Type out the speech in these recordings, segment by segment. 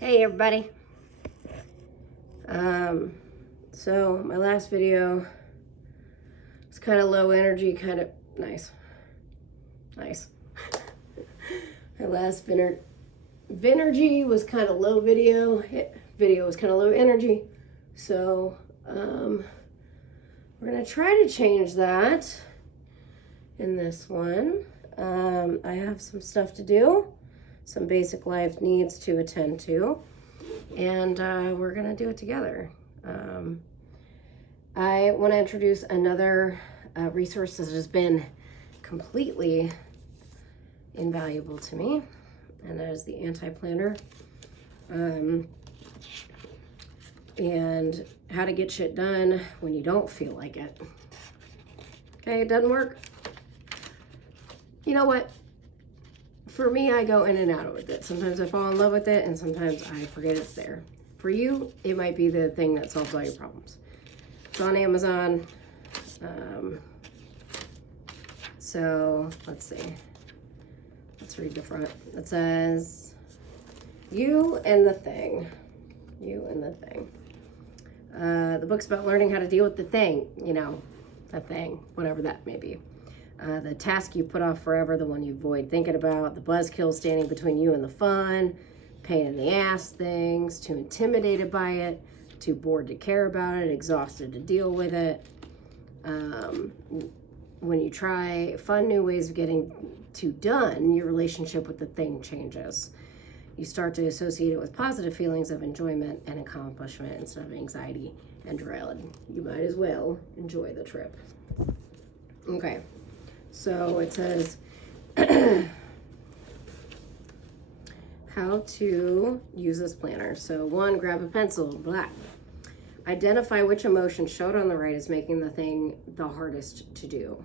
Hey everybody. So my last video was kind of low energy, kind of nice. My last Vinergy was kind of low video was kind of low energy. So we're gonna try to change that in this one. I have some stuff to do, some basic life needs to attend to, and we're gonna do it together. I want to introduce another resource that has been completely invaluable to me, and that is the Anti-Planner, and how to get shit done when you don't feel like it. Okay, it doesn't work. You know what? For me, I go in and out with it. Sometimes I fall in love with it, and sometimes I forget it's there. For you, it might be the thing that solves all your problems. It's on Amazon. So let's see. Let's read the front. It says, "You and the Thing." You and the Thing. The book's about learning how to deal with the thing. You know, the thing, whatever that may be. The task you put off forever, the one you avoid thinking about, the buzzkill standing between you and the fun, pain in the ass things, too intimidated by it, too bored to care about it, exhausted to deal with it. When you try fun new ways of getting to done, your relationship with the thing changes. You start to associate it with positive feelings of enjoyment and accomplishment instead of anxiety and dread. You might as well enjoy the trip. Okay, so it says how to use this planner. So 1, grab a pencil, blah. Identify which emotion showed on the right is making the thing the hardest to do.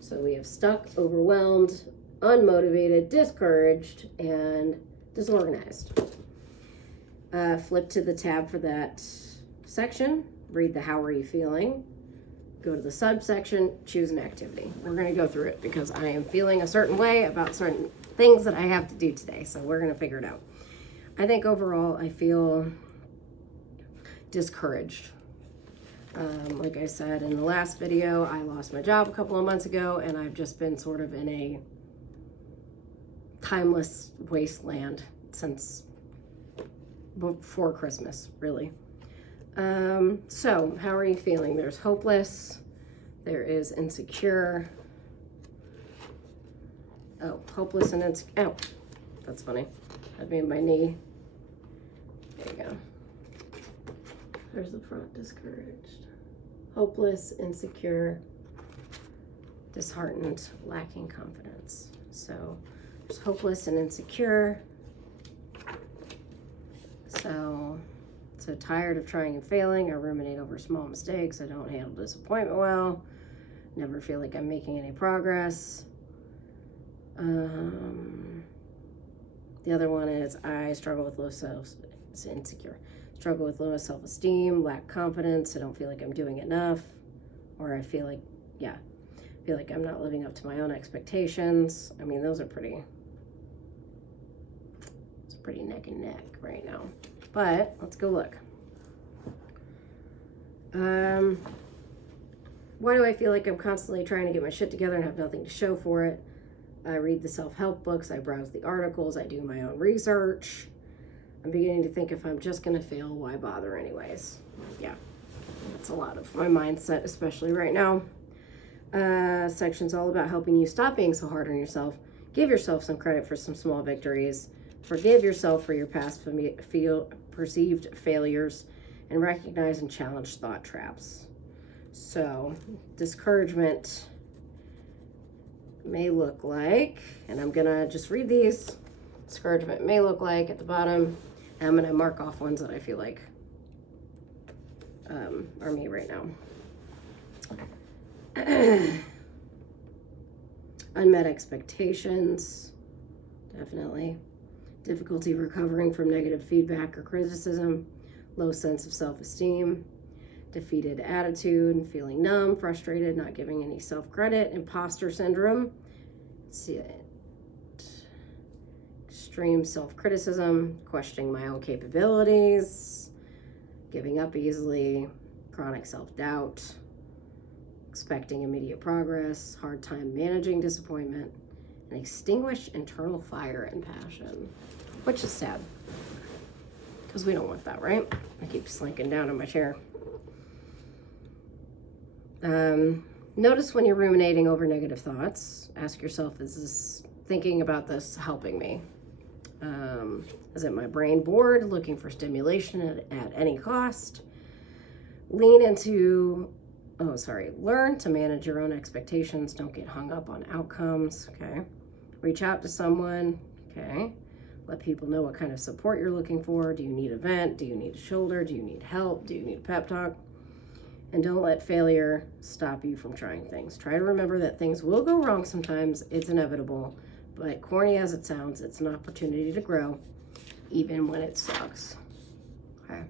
So we have stuck, overwhelmed, unmotivated, discouraged, and disorganized. Flip to the tab for that section, read the how are you feeling, go to the subsection, choose an activity. We're going to go through it because I am feeling a certain way about certain things that I have to do today, so we're going to figure it out. I think overall I feel discouraged. Like I said in the last video, I lost my job a couple of months ago, and I've just been sort of in a timeless wasteland since before Christmas, really. So how are you feeling? There's hopeless, there is insecure. Oh, hopeless and insecure. Oh, that's funny. That made my knee. There you go. There's the front, discouraged. Hopeless, insecure, disheartened, lacking confidence. So there's hopeless and insecure. So tired of trying and failing. I ruminate over small mistakes. I don't handle disappointment well. Never feel like I'm making any progress. The other one is I struggle with low insecure. Struggle with low self-esteem, lack confidence. I don't feel like I'm doing enough, or I feel like I'm not living up to my own expectations. I mean, it's pretty neck and neck right now. But let's go look. Why do I feel like I'm constantly trying to get my shit together and have nothing to show for it? I read the self-help books, I browse the articles, I do my own research. I'm beginning to think if I'm just gonna fail, why bother anyways? Yeah, that's a lot of my mindset, especially right now. Section's all about helping you stop being so hard on yourself. Give yourself some credit for some small victories. Forgive yourself for your past perceived failures, and recognize and challenge thought traps. So, discouragement may look like, and I'm gonna just read these. Discouragement may look like at the bottom, and I'm gonna mark off ones that I feel like are me right now. Unmet expectations, definitely. Difficulty recovering from negative feedback or criticism, low sense of self-esteem, defeated attitude, feeling numb, frustrated, not giving any self-credit, imposter syndrome, extreme self-criticism, questioning my own capabilities, giving up easily, chronic self-doubt, expecting immediate progress, hard time managing disappointment, and extinguished internal fire and passion, which is sad because we don't want that, right? I keep slinking down in my chair. Notice when you're ruminating over negative thoughts. Ask yourself, is this thinking about this helping me? Is it my brain bored, looking for stimulation at any cost? Learn to manage your own expectations. Don't get hung up on outcomes, okay? Reach out to someone, okay? Let people know what kind of support you're looking for. Do you need a vent? Do you need a shoulder? Do you need help? Do you need a pep talk? And don't let failure stop you from trying things. Try to remember that things will go wrong sometimes. It's inevitable. But corny as it sounds, it's an opportunity to grow, even when it sucks. Okay.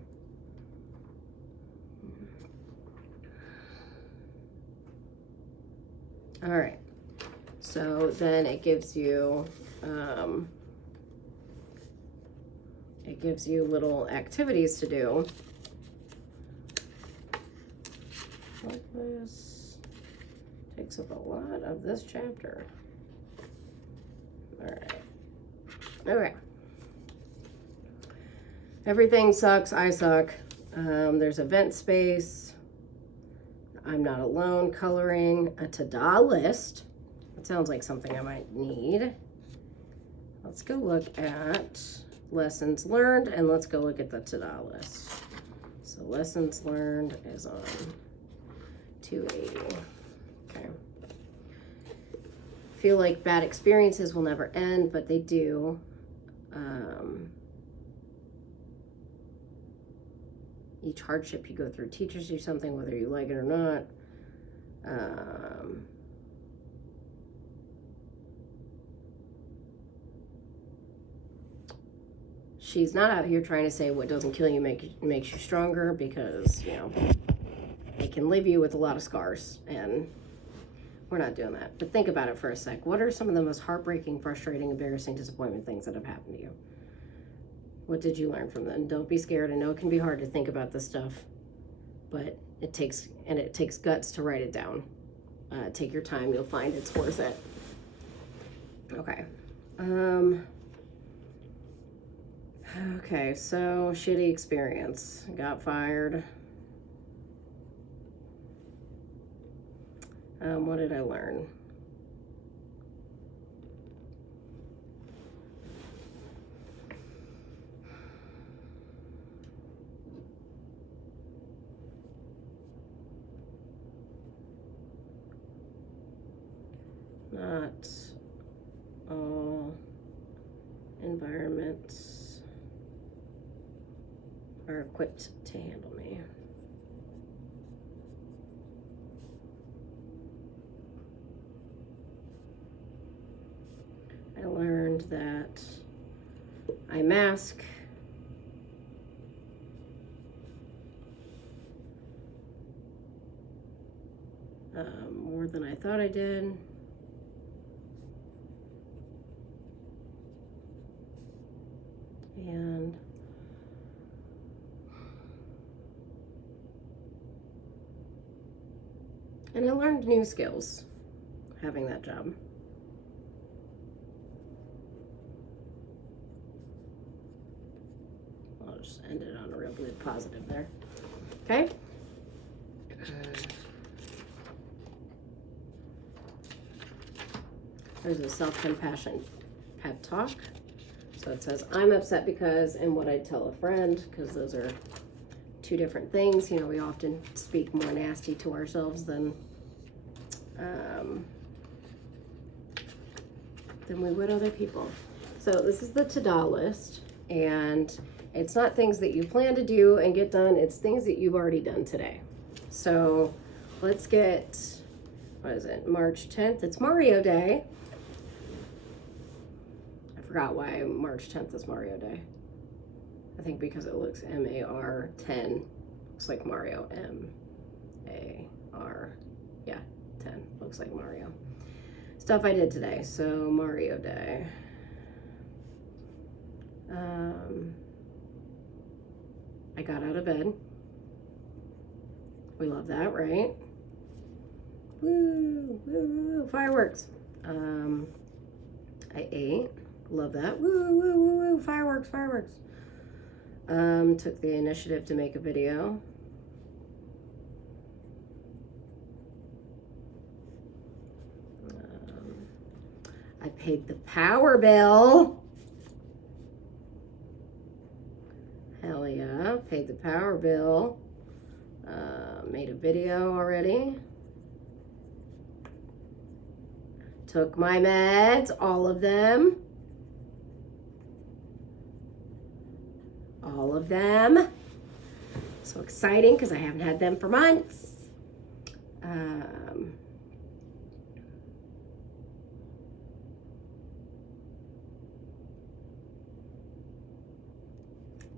All right. So then it gives you little activities to do. Like this takes up a lot of this chapter. All right. Okay. Everything sucks. I suck. There's a vent space. I'm not alone. Coloring. A to-do list. It sounds like something I might need. Let's go look at lessons learned, and let's go look at the to-do list. So lessons learned is on 280. Okay. Feel like bad experiences will never end, but they do. Each hardship you go through teaches you something, whether you like it or not. She's not out here trying to say what doesn't kill you makes you stronger, because, you know, it can leave you with a lot of scars, and we're not doing that. But think about it for a sec. What are some of the most heartbreaking, frustrating, embarrassing, disappointment things that have happened to you? What did you learn from them? Don't be scared. I know it can be hard to think about this stuff, but it takes guts to write it down. Take your time. You'll find it's worth it. Okay. Okay, so shitty experience. Got fired. What did I learn? Not all environments are equipped to handle me. I learned that I mask more than I thought I did. And I learned new skills having that job. I'll just end it on a real good positive there. Okay? There's a self-compassion pep talk. So it says, I'm upset because, and what I'd tell a friend, because those are two different things. You know, we often speak more nasty to ourselves than we would other people. So this is the to-do list, and it's not things that you plan to do and get done, it's things that you've already done today. So let's get, what is it, March 10th? It's Mario Day. I forgot why March 10th is Mario Day. I think because it looks M-A-R 10, looks like Mario. M-A-R, yeah, 10, looks like Mario. Stuff I did today, so Mario Day. I got out of bed. We love that, right? Woo, woo, woo, fireworks. I ate. Love that. Woo, woo, woo, woo, fireworks, fireworks. Took the initiative to make a video. I paid the power bill. Hell yeah, paid the power bill. Made a video already. Took my meds, all of them. All of them. So exciting because I haven't had them for months.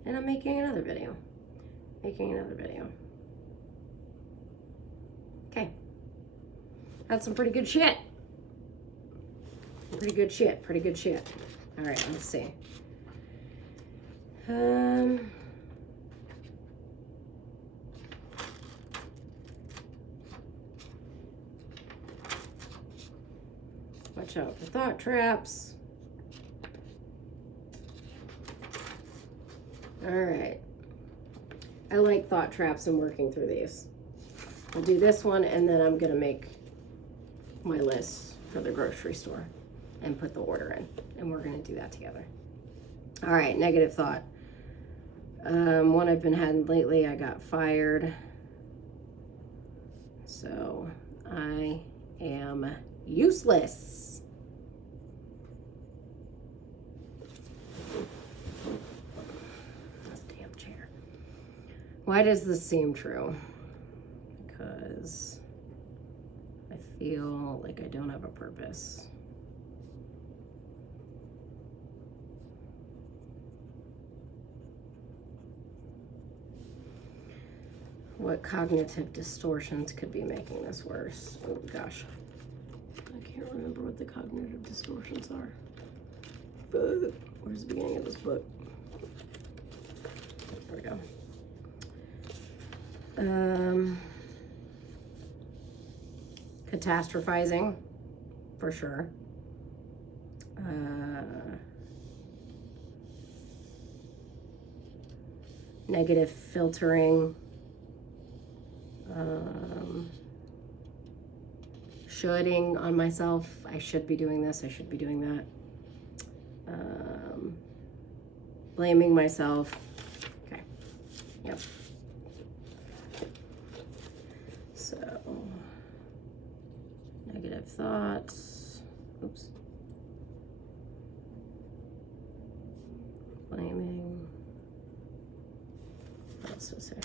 And I'm making another video. Okay. That's some pretty good shit. Pretty good shit. All right, let's see. Watch out for thought traps. All right. I like thought traps and working through these. I'll do this one and then I'm gonna make my list for the grocery store and put the order in, and we're gonna do that together. All right, negative thought. One I've been having lately, I got fired. So I am useless. This damn chair. Why does this seem true? Because I feel like I don't have a purpose. What cognitive distortions could be making this worse? Oh gosh. I can't remember what the cognitive distortions are. But where's the beginning of this book? There we go. Catastrophizing, for sure. Negative filtering. Shoulding on myself. I should be doing this. I should be doing that. Blaming myself. Okay. Yep. So, negative thoughts. Oops. Blaming. What else was there?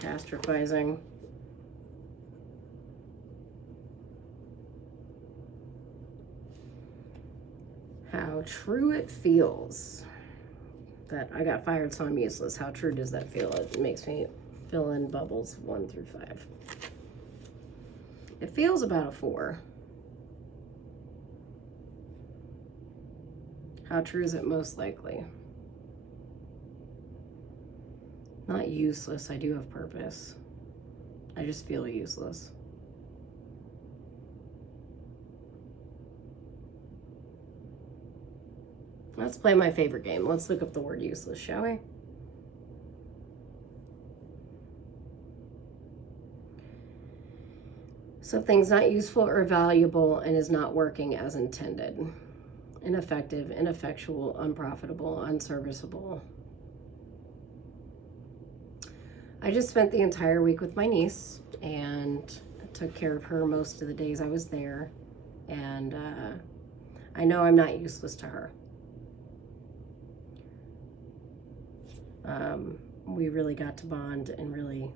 Catastrophizing. How true it feels that I got fired, so I'm useless. How true does that feel? It makes me fill in bubbles 1 through 5. It feels about a 4. How true is it most likely? Not useless. I do have purpose. I just feel useless. Let's play my favorite game. Let's look up the word useless, shall we? Something's not useful or valuable and is not working as intended. Ineffective, ineffectual, unprofitable, unserviceable. I just spent the entire week with my niece and took care of her most of the days I was there. And I know I'm not useless to her. We really got to bond and really,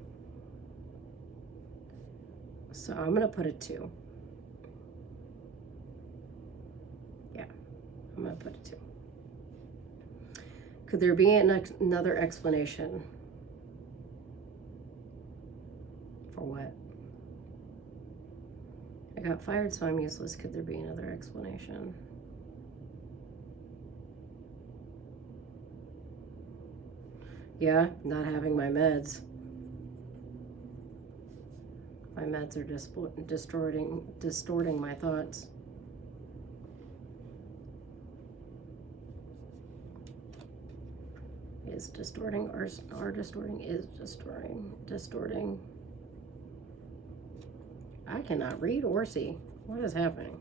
so I'm gonna put a 2. Yeah, I'm gonna put a 2. Could there be another explanation? For what? I got fired, so I'm useless. Could there be another explanation? Yeah, not having my meds. My meds are distorting my thoughts. Is distorting, are distorting, is distorting. I cannot read or see. What is happening?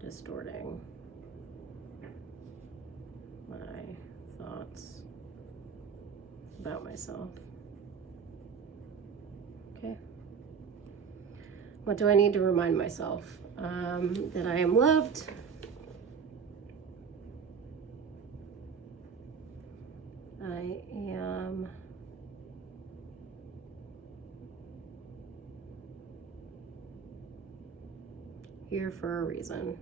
Distorting my thoughts about myself. Okay. What do I need to remind myself? That I am loved. I am here for a reason.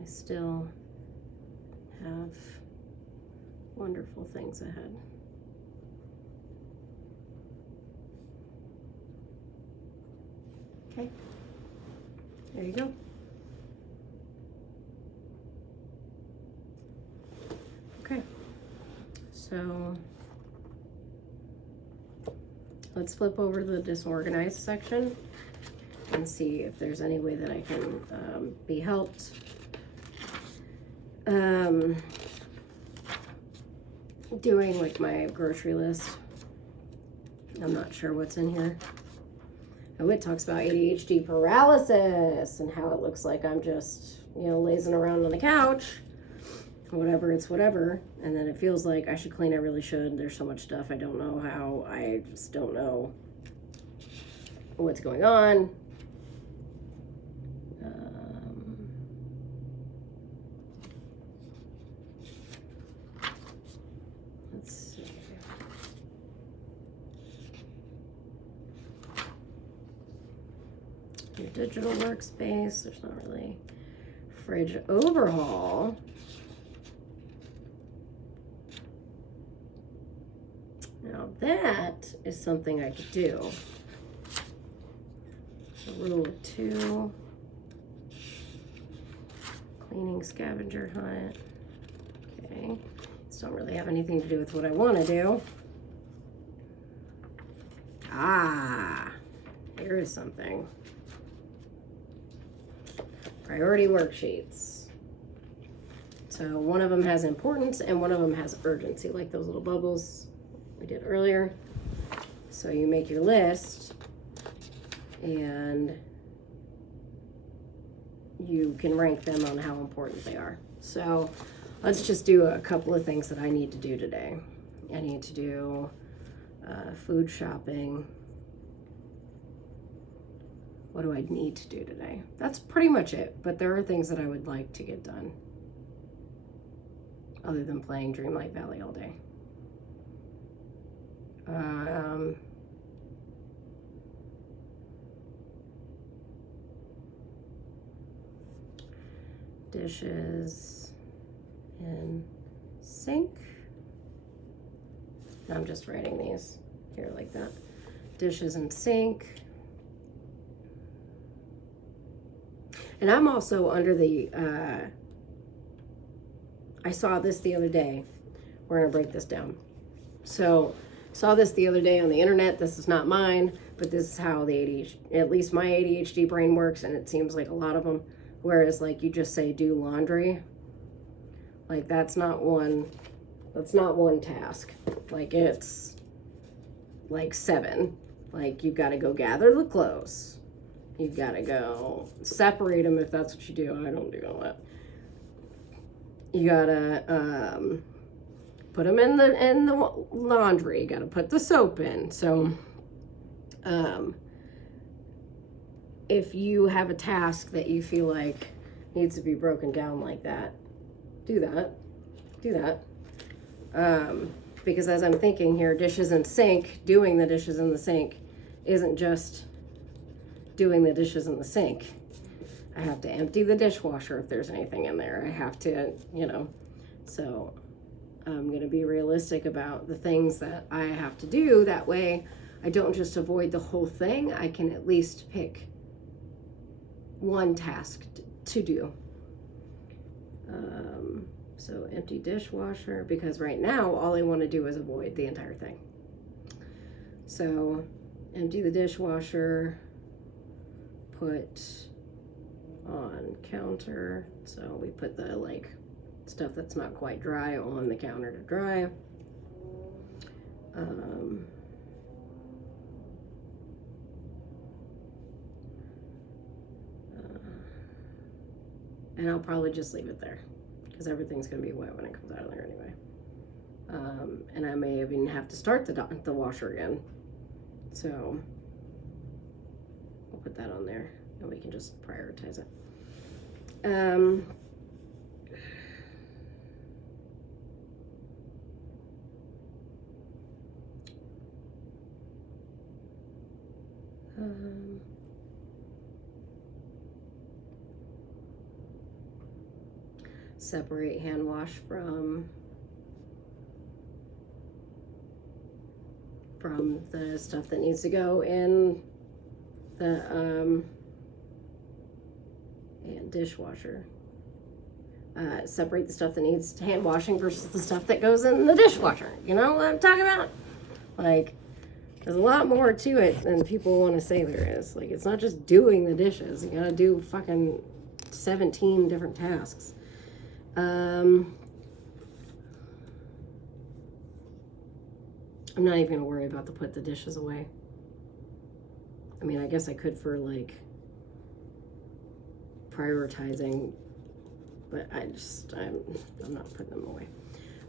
I still have wonderful things ahead. Okay, there you go. Okay, so let's flip over to the disorganized section and see if there's any way that I can be helped. Doing like my grocery list. I'm not sure what's in here. Oh, it talks about ADHD paralysis and how it looks like I'm just, lazing around on the couch. Whatever, it's whatever. And then it feels like I should clean, I really should. There's so much stuff I don't know how. I just don't know what's going on. Let's see. Your digital workspace. There's not really fridge overhaul. Now that is something I could do. The rule of 2. Cleaning scavenger hunt. Okay. This don't really have anything to do with what I want to do. Here is something. Priority worksheets. So one of them has importance and one of them has urgency, like those little bubbles we did earlier. So you make your list and you can rank them on how important they are. So let's just do a couple of things that I need to do today. I need to do food shopping. What do I need to do today? That's pretty much it, but there are things that I would like to get done other than playing Dreamlight Valley all day. Dishes in sink. I'm just writing these here like that. Dishes in sink. And I'm also under the, I saw this the other day. We're gonna break this down. So, saw this the other day on the internet. This is not mine, but this is how the ADHD, at least my ADHD brain works, and it seems like a lot of them. Whereas like you just say do laundry, like that's not one task. Like it's like 7. Like you've got to go gather the clothes. You've got to go separate them if that's what you do. I don't do all that. You gotta put them in the laundry. You gotta put the soap in. So, if you have a task that you feel like needs to be broken down like that, do that. Because as I'm thinking here, dishes in sink, doing the dishes in the sink isn't just doing the dishes in the sink. I have to empty the dishwasher if there's anything in there. I have to, so I'm going to be realistic about the things that I have to do. That way I don't just avoid the whole thing. I can at least pick one task to do. So empty dishwasher, because right now all I want to do is avoid the entire thing. So empty the dishwasher, put on counter. So we put the like stuff that's not quite dry on the counter to dry. And I'll probably just leave it there because everything's going to be wet when it comes out of there anyway. And I may even have to start the washer again. So we'll put that on there and we can just prioritize it. Separate hand wash from the stuff that needs to go in the dishwasher. Separate the stuff that needs hand washing versus the stuff that goes in the dishwasher. You know what I'm talking about? Like, there's a lot more to it than people want to say there is. Like, it's not just doing the dishes. You gotta do fucking 17 different tasks. I'm not even gonna worry about put the dishes away. I mean, I guess I could for like prioritizing, but I'm not putting them away.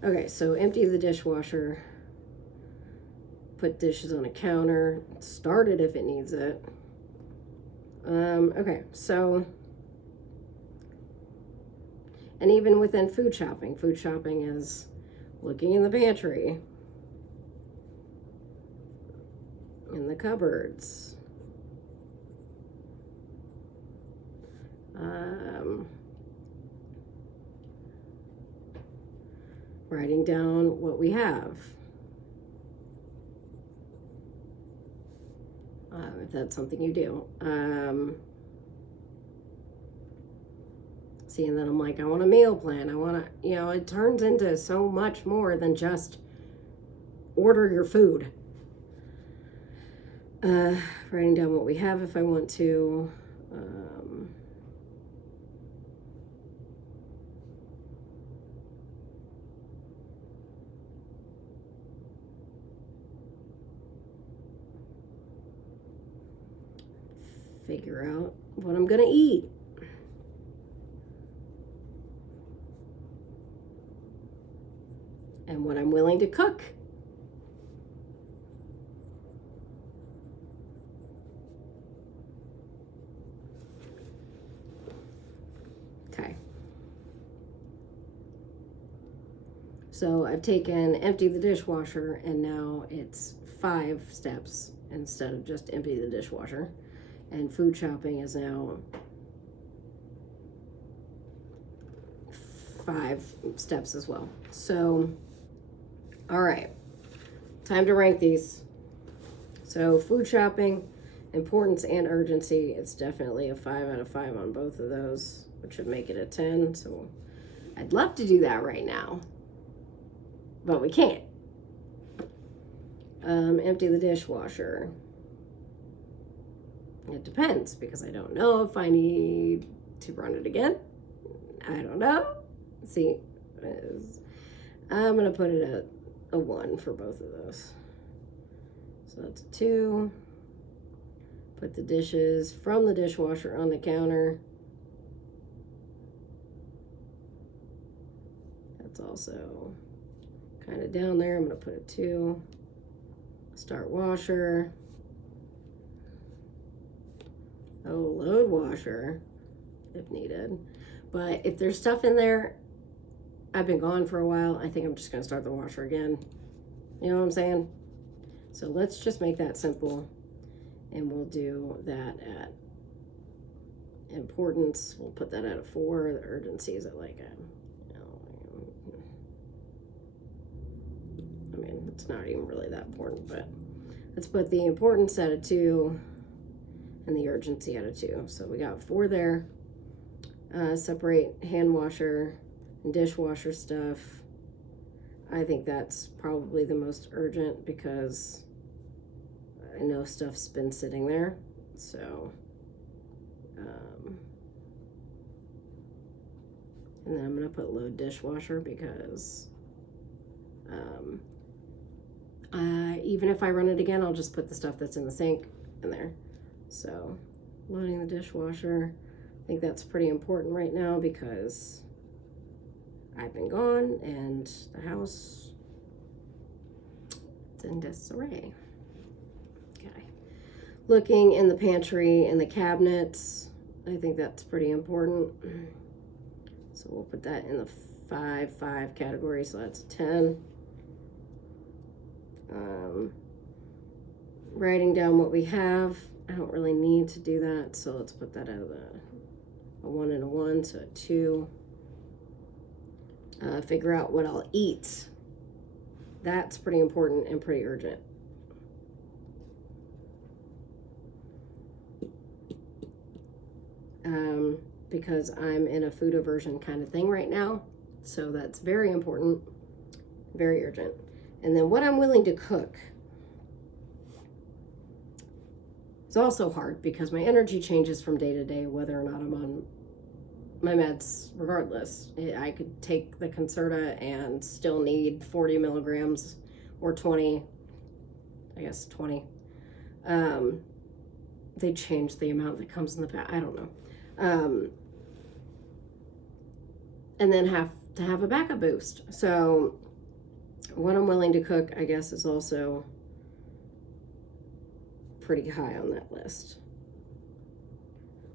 Okay, so empty the dishwasher, put dishes on a counter, start it if it needs it. Okay, so, and even within food shopping is looking in the pantry, in the cupboards, writing down what we have, if that's something you do. See, and then I'm like, I want a meal plan. I want to, it turns into so much more than just order your food. Writing down what we have if I want to. Figure out what I'm gonna eat. And what I'm willing to cook. Okay. So I've taken empty the dishwasher, and now it's 5 steps instead of just empty the dishwasher. And food shopping is now 5 steps as well. So, all right, time to rank these. So food shopping, importance and urgency, it's definitely a 5 out of 5 on both of those, which would make it a 10. So I'd love to do that right now, but we can't. Empty the dishwasher. It depends, because I don't know if I need to run it again. I don't know. See, I'm going to put it at a 1 for both of those. So that's a 2. Put the dishes from the dishwasher on the counter. That's also kind of down there. I'm going to put a 2. Start washer. Oh, load washer if needed. But if there's stuff in there, I've been gone for a while, I think I'm just going to start the washer again. You know what I'm saying? So let's just make that simple, and we'll do that at importance. We'll put that at a 4. The urgency is at like a, I mean, it's not even really that important, but let's put the importance at a 2 and the urgency at a 2. So we got 4 there. Separate hand washer And dishwasher stuff, I think that's probably the most urgent because I know stuff's been sitting there. So, and then I'm going to put load dishwasher because even if I run it again, I'll just put the stuff that's in the sink in there. So, loading the dishwasher, I think that's pretty important right now because I've been gone and the house is in disarray. Okay. Looking in the pantry and the cabinets, I think that's pretty important. So we'll put that in the 5 category, so that's 10. Writing down what we have, I don't really need to do that, so let's put that out of a 1 and a 1, so a 2. Figure out what I'll eat. That's pretty important and pretty urgent. Because I'm in a food aversion kind of thing right now. So that's very important, very urgent. And then what I'm willing to cook. It's also hard because my energy changes from day to day, whether or not I'm on my meds, regardless. I could take the Concerta and still need 40 milligrams or 20, I guess 20. They change the amount that comes in the pack. I don't know. And then have to have a backup boost. So what I'm willing to cook, I guess, is also pretty high on that list.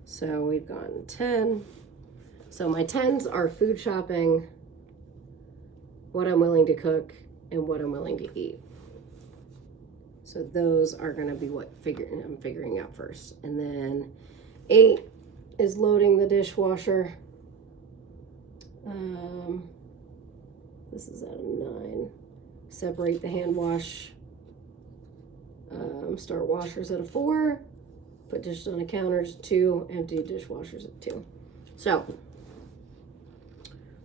So we've gone 10. So my 10s are food shopping, what I'm willing to cook, and what I'm willing to eat. So those are going to be what I'm figuring out first. And then 8 is loading the dishwasher. This is at a 9. Separate the hand wash. Start washers at a 4. Put dishes on the counters, 2. Empty dishwashers at 2. So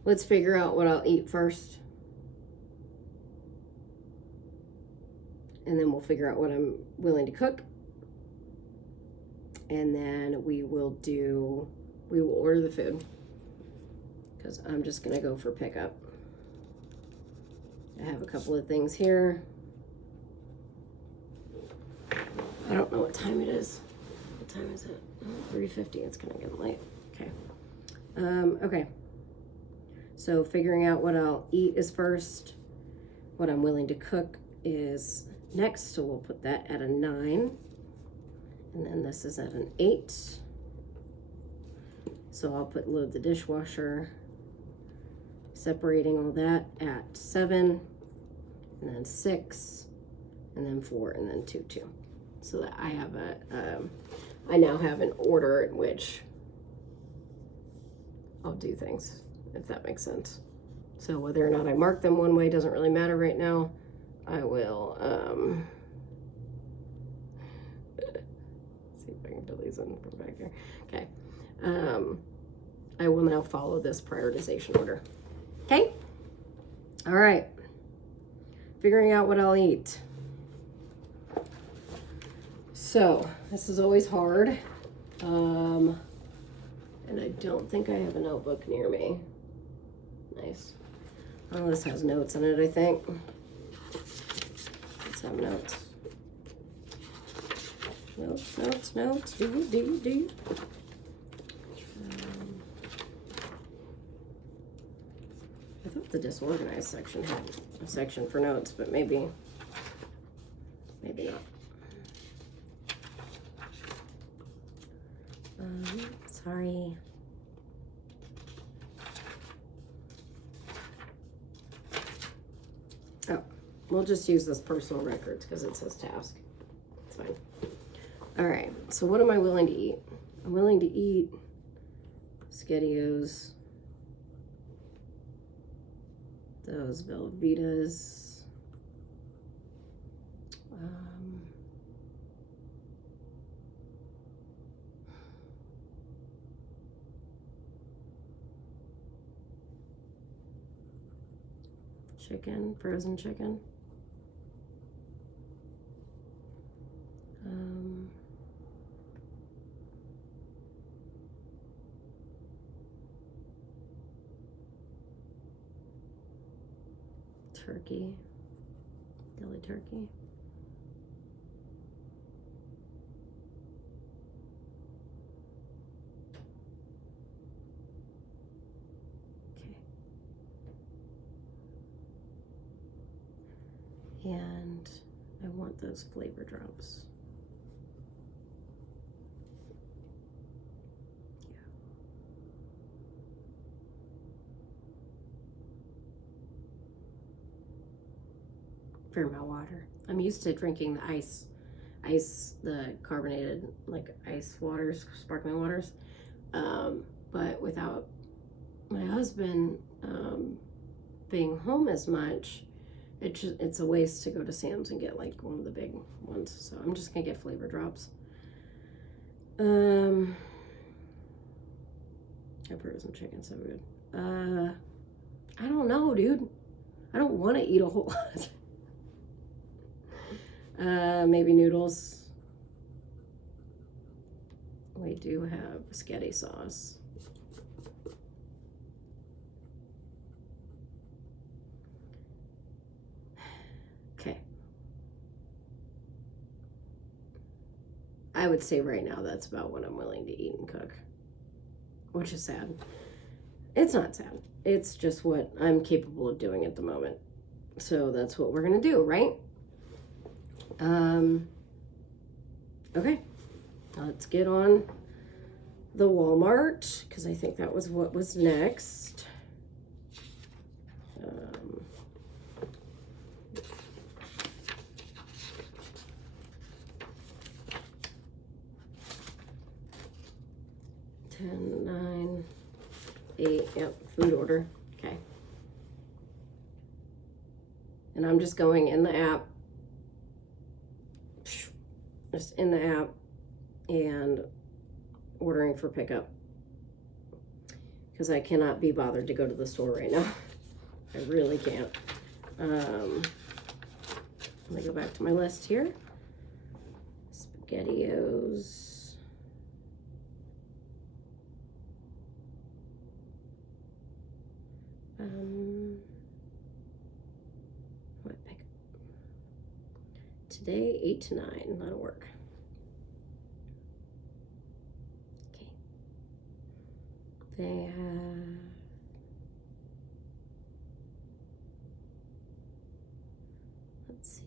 let's figure out what I'll eat first. And then we'll figure out what I'm willing to cook. And then we will order the food. Because I'm just going to go for pickup. I have a couple of things here. I don't know what time it is. What time is it? 3:50. It's kind of getting late. Okay. Okay. So figuring out what I'll eat is first. What I'm willing to cook is next. So we'll put that at a 9. And then this is at an 8. So I'll put load the dishwasher. Separating all that at 7. And then 6. And then 4. And then 2. So that I have I now have an order in which I'll do things, if that makes sense. So whether or not I mark them one way doesn't really matter right now. I will see if I can delete them from back here. Okay. I will now follow this prioritization order. Okay? All right. Figuring out what I'll eat. So, this is always hard. And I don't think I have a notebook near me. Nice. Oh, this has notes in it, I think. Let's have notes. Notes. Do you? I thought the disorganized section had a section for notes, but maybe not. Sorry. Oh, we'll just use this personal records because it says task. It's fine. All right, so what am I willing to eat? I'm willing to eat SpaghettiOs, those Velveetas, chicken, frozen chicken. Turkey, deli turkey. Okay. And I want those flavor drops. Fair amount of water. I'm used to drinking the ice, the carbonated, like ice waters, sparkling waters. But without my husband being home as much, it's a waste to go to Sam's and get like one of the big ones. So I'm just gonna get flavor drops. That frozen chicken, so good. I don't know, dude. I don't want to eat a whole lot. Maybe noodles. We do have spaghetti sauce. Okay. I would say right now that's about what I'm willing to eat and cook, which is sad. It's not sad. It's just what I'm capable of doing at the moment. So that's what we're going to do, right? Okay, let's get on the Walmart, because I think that was what was next. $10, $9, $8, yep, food order, okay. And I'm just going in the app, just in the app, and ordering for pickup, because I cannot be bothered to go to the store right now. I really can't. Let me go back to my list here. SpaghettiOs. What pickup? Today, 8 to 9. That'll work. Okay. They have. Let's see.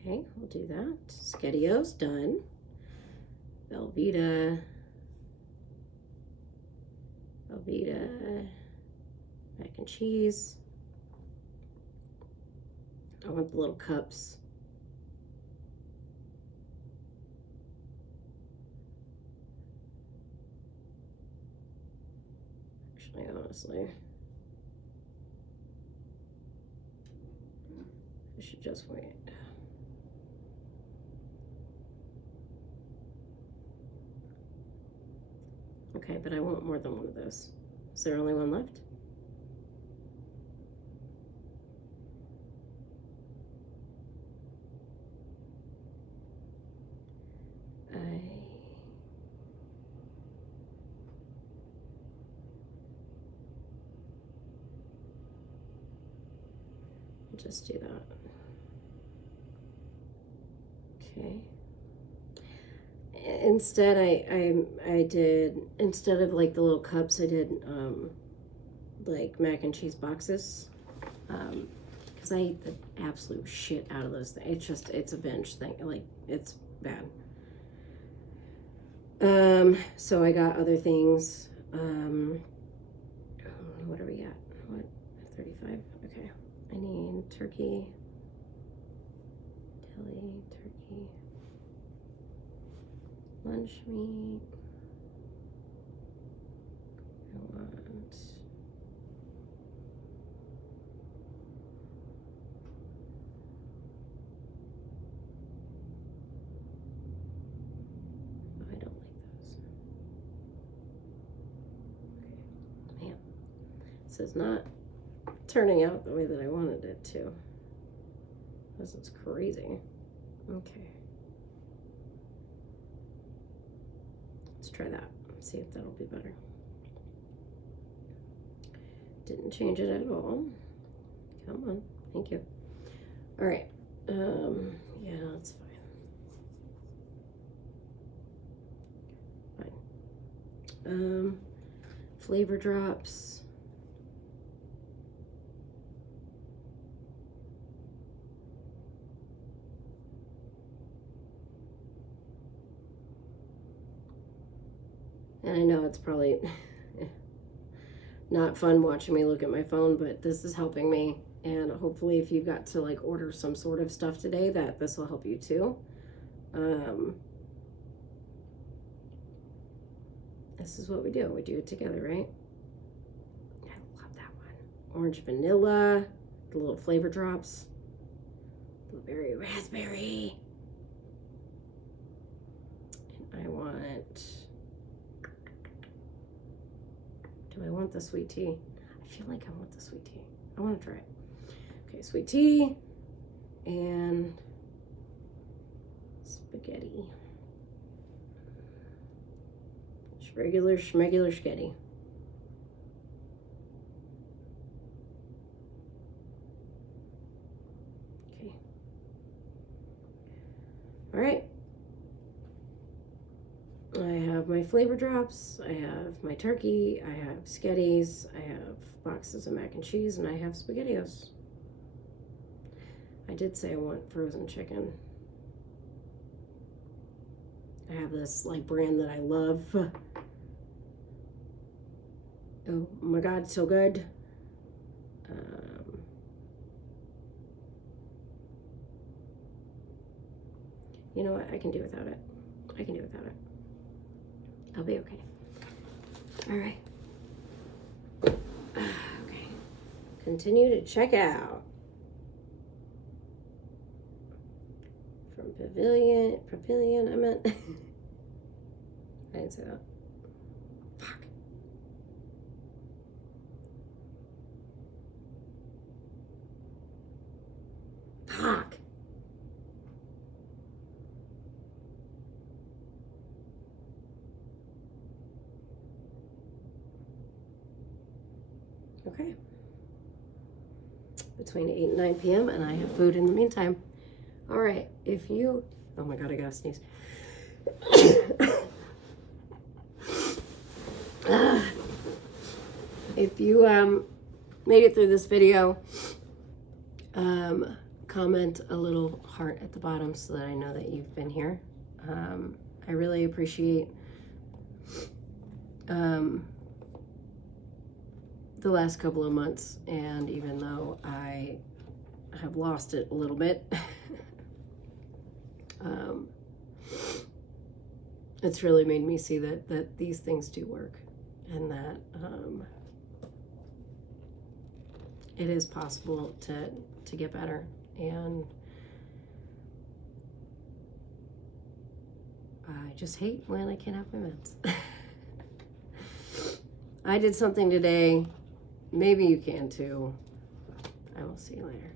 Okay, we'll do that. SpaghettiOs done. Velveeta, mac and cheese. I want the little cups. Actually, honestly, I should just wait. Okay, but I want more than one of those. Is there only one left? I'll just do that. Okay. Instead, I did, instead of like the little cups, I did like mac and cheese boxes, because I eat the absolute shit out of those things. It's a binge thing, like it's bad. So I got other things. What are we at? What, 35? Okay. I need turkey, deli turkey, lunch meat. I want I don't like those. This is not turning out the way that I wanted it to. This is crazy. Okay. Let's try that. See if that'll be better. Didn't change it at all. Come on. Thank you. All right. Yeah, that's fine. Flavor drops. And I know it's probably not fun watching me look at my phone, but this is helping me. And hopefully if you got to like order some sort of stuff today, that this will help you too. This is what we do. We do it together, right? I love that one. Orange vanilla, the little flavor drops. Blueberry raspberry. And I want... Do I want the sweet tea? I feel like I want the sweet tea. I want to try it. Okay, sweet tea and spaghetti. Just regular schmegular spaghetti. Okay. All right. I have my flavor drops, I have my turkey, I have sketties, I have boxes of mac and cheese, and I have SpaghettiOs. I did say I want frozen chicken. I have this like brand that I love. Oh my God, so good. You know what? I can do without it. I can do without it. I'll be okay. All right. Okay. Continue to check out. From Pavilion, I meant. I didn't say that. Fuck. Fuck. Okay. Between 8 and 9 p.m. and I have food in the meantime. All right. If you... Oh my God, I gotta sneeze. If you made it through this video, comment a little heart at the bottom so that I know that you've been here. I really appreciate the last couple of months, and even though I have lost it a little bit, it's really made me see that these things do work, and that it is possible to get better. And I just hate when I can't have my meds. I did something today. Maybe you can too. I will see you later.